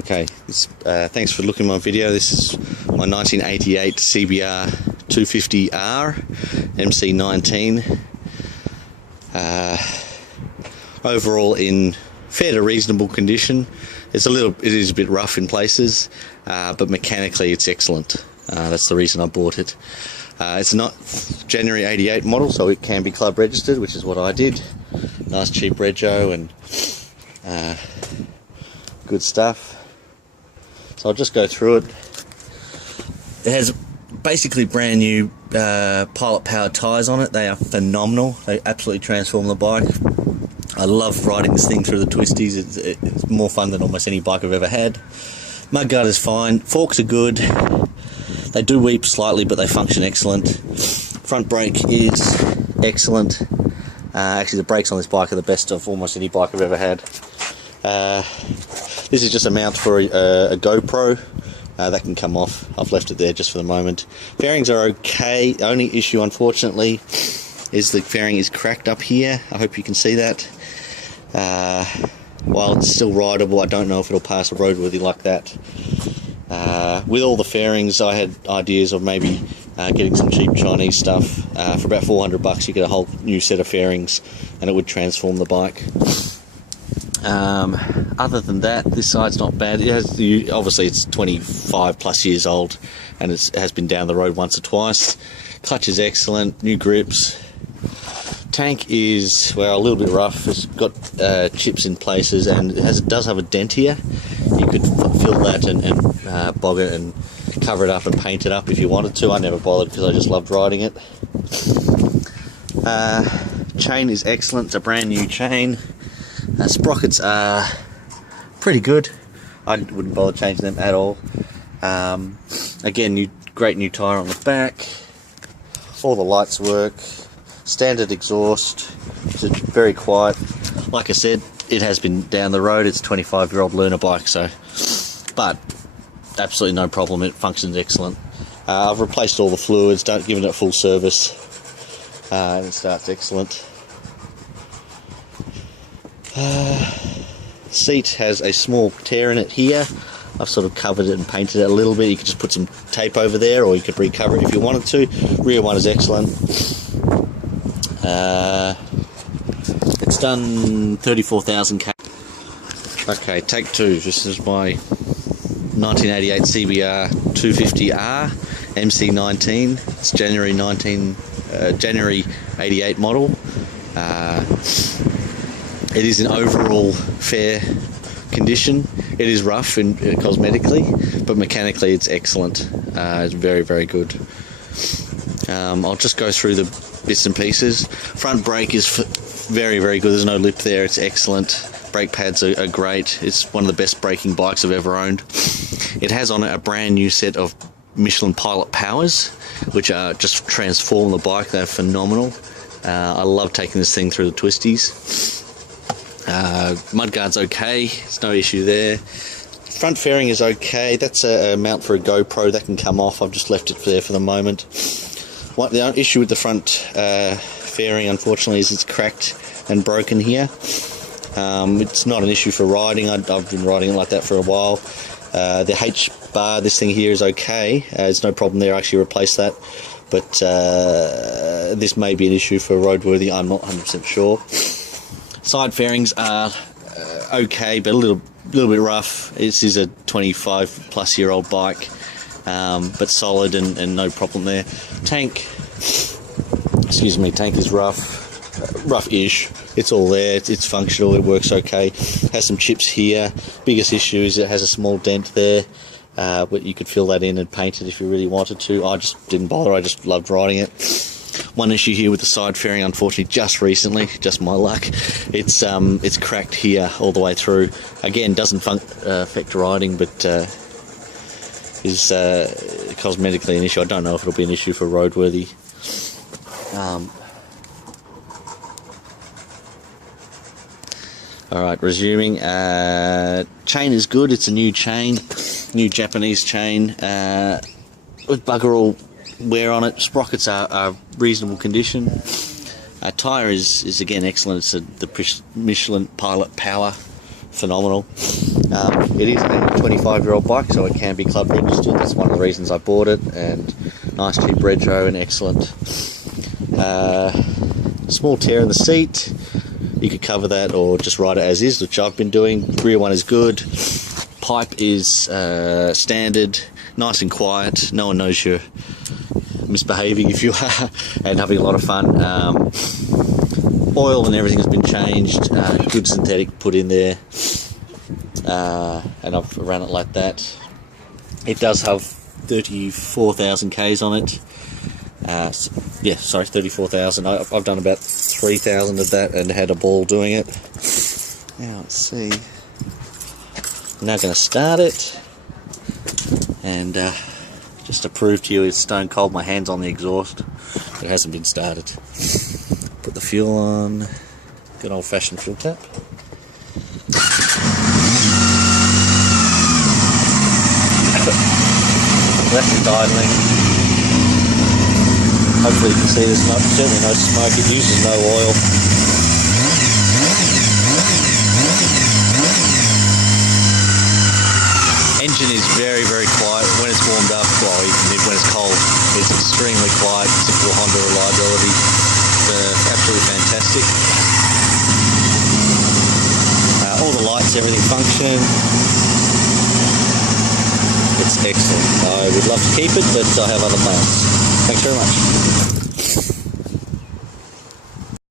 Okay, thanks for looking at my video. This is my 1988 CBR250R MC19. Overall in fair to reasonable condition. It is a bit rough in places, but mechanically it's excellent. That's the reason I bought it. It's not January 88 model, so it can be club registered, which is what I did. Nice cheap rego and good stuff. So I'll just go through it. It has basically brand new pilot powered tyres on it. They are phenomenal. They absolutely transform the bike. I love riding this thing through the twisties. It's more fun than almost any bike I've ever had. Mudguard is fine. Forks are good. They do weep slightly, but they function excellent. Front brake is excellent. Actually, the brakes on this bike are the best of almost any bike I've ever had. This is just a mount for a GoPro. That can come off. I've left it there just for the moment. Fairings are okay. The only issue, unfortunately, is the fairing is cracked up here. I hope you can see that. While it's still rideable, I don't know if it'll pass a roadworthy like that. With all the fairings, I had ideas of maybe getting some cheap Chinese stuff. For about $400 you get a whole new set of fairings and it would transform the bike. Other than that, this side's not bad. It has obviously it's 25 plus years old and it has been down the road once or twice. Clutch is excellent, new grips. Tank is, well, a little bit rough. It's got chips in places and it does have a dent here. You could fill that and bog it and cover it up and paint it up if you wanted to. I never bothered because I just loved riding it. Chain is excellent. It's a brand new chain. Sprockets are pretty good. I wouldn't bother changing them at all. Again, great new tyre on the back. All the lights work. Standard exhaust. It's very quiet. Like I said, it has been down the road. It's a 25-year-old learner bike, but absolutely no problem. It functions excellent. I've replaced all the fluids, given it full service, and it starts excellent. Seat has a small tear in it here. I've sort of covered it and painted it a little bit. You could just put some tape over there, or you could recover it if you wanted to. Rear one is excellent. It's done 34,000 k. Okay, take two. This is my 1988 CBR 250R MC19. It's January 88 model. It is in overall fair condition. It is rough cosmetically, but mechanically it's excellent. It's very, very good. I'll just go through the bits and pieces. Front brake is very, very good. There's no lip there. It's excellent. Brake pads are great. It's one of the best braking bikes I've ever owned. It has on it a brand new set of Michelin Pilot Powers, which just transform the bike. They're phenomenal. I love taking this thing through the twisties. Mudguard's okay. There's no issue there. Front fairing is okay. That's a mount for a GoPro. That can come off. I've just left it there for the moment. The issue with the front fairing, unfortunately, is it's cracked and broken here. It's not an issue for riding. I've been riding it like that for a while. The H bar, this thing here, is okay. There's no problem there. I actually replaced that. But this may be an issue for roadworthy. I'm not 100% sure. Side fairings are okay, but a little bit rough. This is a 25+ year old bike, but solid and no problem there. Tank is rough-ish. It's all there. It's functional. It works okay. Has some chips here. Biggest issue is it has a small dent there, but you could fill that in and paint it if you really wanted to. I just didn't bother. I just loved riding it. One issue here with the side fairing, unfortunately, just recently, just my luck, it's cracked here all the way through. Again, doesn't affect riding, but is cosmetically an issue. I don't know if it'll be an issue for roadworthy. Alright, resuming. Chain is good. It's a new chain, new Japanese chain, with bugger all wear on it. Sprockets are reasonable condition. Tyre is again excellent. It's the Michelin Pilot Power, phenomenal. It is a 25-year-old bike, so it can be club registered. That's one of the reasons I bought it. And nice cheap retro and excellent. Small tear in the seat. You could cover that or just ride it as is, which I've been doing. Rear one is good. Pipe is standard, nice and quiet. No one knows you're misbehaving if you are, and having a lot of fun. Oil and everything has been changed. Good synthetic put in there, and I've run it like that. It does have 34,000 Ks on it. Yeah, sorry, 34,000. I've done about 3,000 of that and had a ball doing it. Now let's see. I'm now going to start it, and just to prove to you it's stone cold, my hand's on the exhaust. It hasn't been started. Put the fuel on. Good old fashioned fuel tap. That's it idling. Hopefully you can see there's certainly no smoke. It uses no oil. Engine is very, very quiet. When it's warmed up, well, even when it's cold, it's extremely quiet. Typical Honda reliability. It's absolutely fantastic. All the lights, everything function. It's excellent. I would love to keep it, but I have other plans. Thanks very much.